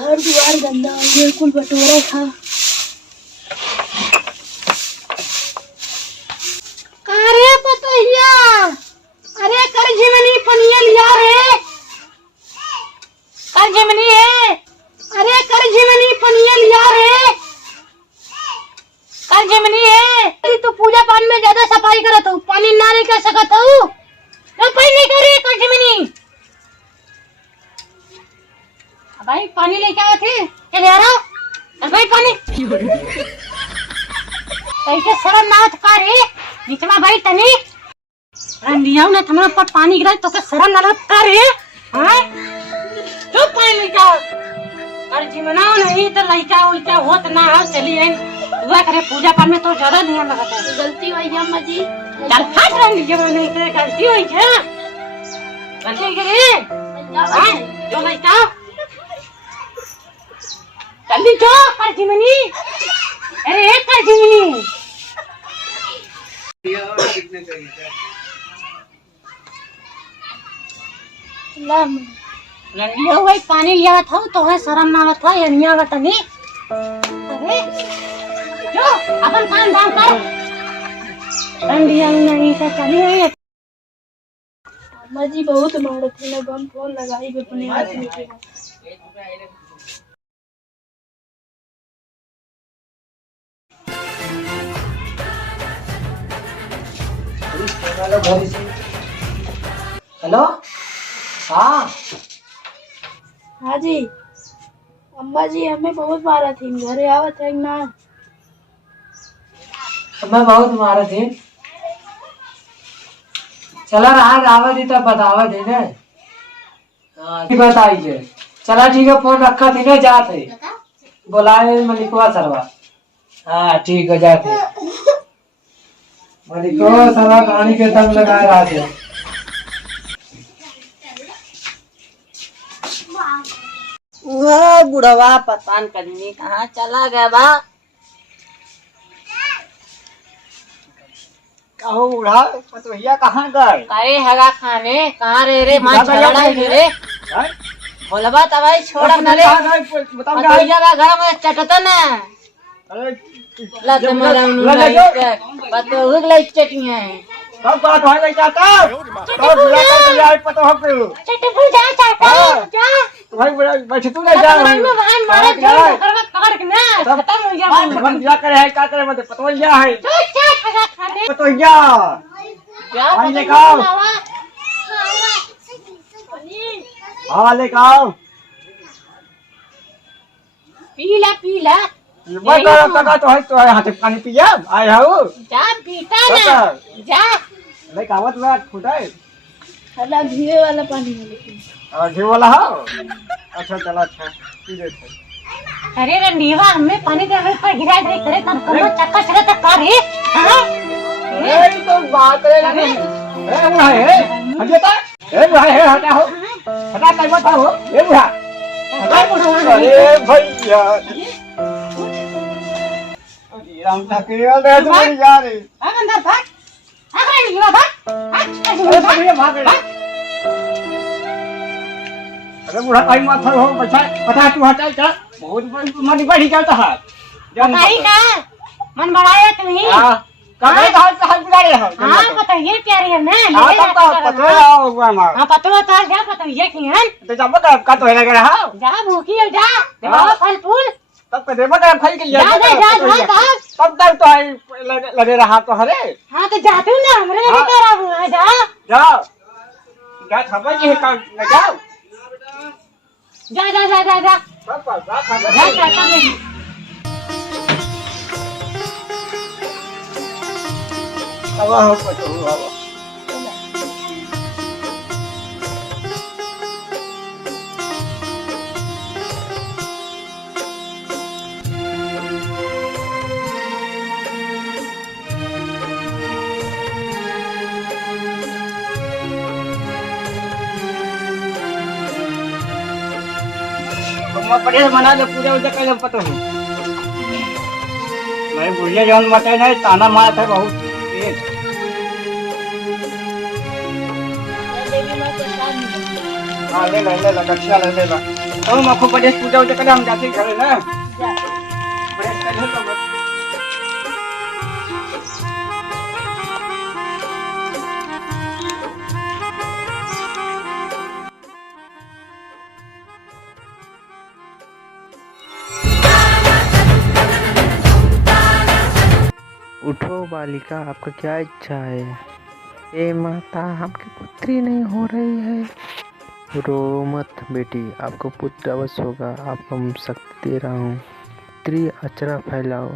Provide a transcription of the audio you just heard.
घर द्वार गंदा बिल्कुल बटोरा था। अरे पतोहिया, अरे कर झिमनी पनिया लिया रे, कर झिमनी है, अरे कर झिमनी पनिया लिया रे, कर झिमनी है। तू पूजा पाठ में ज्यादा सफाई करत हो, पानी ना नहीं कर सकत हो, सफाई नहीं करे कर झिमनी। भाई पानी लेके आए थे क्या ले रहा हो भाई पानी कैसे शर्म ना का रे निचमा भाई तनी रंडिया ने हमरा पर पानी गिरा तो के शर्म ना का रे हां चुप पानी लेके और जिमनाओ नहीं तो लइका उल्टा होत ना हो चलिए दुआ करे पूजा पाठ में तो ज्यादा ध्यान लगाता है। गलती हुई अम्मा जी, चल हट रंडिया नहीं तो गलती हुई है गलती करे हां जो लइका जल्दी जो कर जिमनी, अरे एक कर जिमनी रंडिया भाई पानी लिया था तो है शर्म ना था यनिया वतनी। अरे जो अपन काम धाम कर रंडिया नहीं तो चली हुई है। अम्मा जी बहुत मारत है ना, बम फोन लगाई भी अपने आदमी के। हेलो हाँ हाँ जी, अम्मा जी हमें बहुत मारा थी, घरे आवत है ना। मैं बहुत मारा थी, चला रहा आवा दी तब बतावा दे ने बताइए। चला ठीक है, फोन रखा थी ना जाते बुलाए मलिकवा सरवा। हाँ ठीक है जाते मलिकवा सरवा कहानी के दम लगाए रहा थे। वह बुढ़वा पतान करनी कहाँ चला गया बा। कहो बुढ़ा पतोहिया कहाँ गए? अरे हगा खाने कहाँ रे मां झगड़ा है रे बोलबा तबाई छोड़ न रे पतोहिया का घर में चटत ना लत मरम पतोह ले चटिया है सब बात हो गई चाचा तो बुला कर ले पतोह पे चटपू जा चाचा जा भाई बुला बैठ तू ले जा में भान मारे जो घर में काट के ना खत्म हो गया। भगवान क्या करे है क्या करे मत पतोहिया है तो क्या खा खाने पतोहिया क्या भाई ले आओ। हाँ ले आओ पीला मैं तो है तो हाथ पानी पिया आए हो जा पीता ना जा ले कावत में फुटाए हला घीवे वाला पानी है लेकिन घी वाला हो। अच्छा चला अच्छा पी लेते। अरे रंडीवा हमें पानी के हमें पर गिरा दे करे तब करो चक्का चला तक का रे हां ए तो बात रे लगे ए बुढ़ा है हटता ए बुढ़ा है हटा हो हटा कहीं मत हो ए बुढ़ा अरे भैया राम ठाकुर रे तुम्हारी जा रे अंदर भाग रंडीवा भाग अरे बुढ़ा कहीं मत हो बच्चा पता तू हटा चल बहुत मन बढ़ी जाता है बताई का मन बढ़ाया तुम ही कहाँ हाथ बिगाड़े हो। हां बताइए प्यारी है ना हां तब का पतो हुआ मां हां पतो तो जा बताइए कि हन तो जब का तो लगे रहा जा भूखी है जा देवा फल फूल तब के देवा का खाई के लिया जा तब तक तो लगे रहा तो हरे। हां तो जा तू ना हमरे लिए करा हुआ जा जाओ क्या खबर की है का जाओ जा सब बात खबर जा हवा हो पतो हवा पड़े मना ले पूजा उजा कर पतो है मैं बुढ़िया जौन मटे नहीं ताना मारा था बहुत हाँ ले ला दक्षिणा ले ला हम आपको गणेश पूजा उजा करे हम जाते हैं घरे ना गणेश का घर तो उठो बालिका, आपका क्या इच्छा है? हे माता, आपकी पुत्री नहीं हो रही है। रो मत बेटी, आपको पुत्र अवश्य होगा। आपको हम शक्ति दे रहा हूँ। पुत्री अचरा फैलाओ।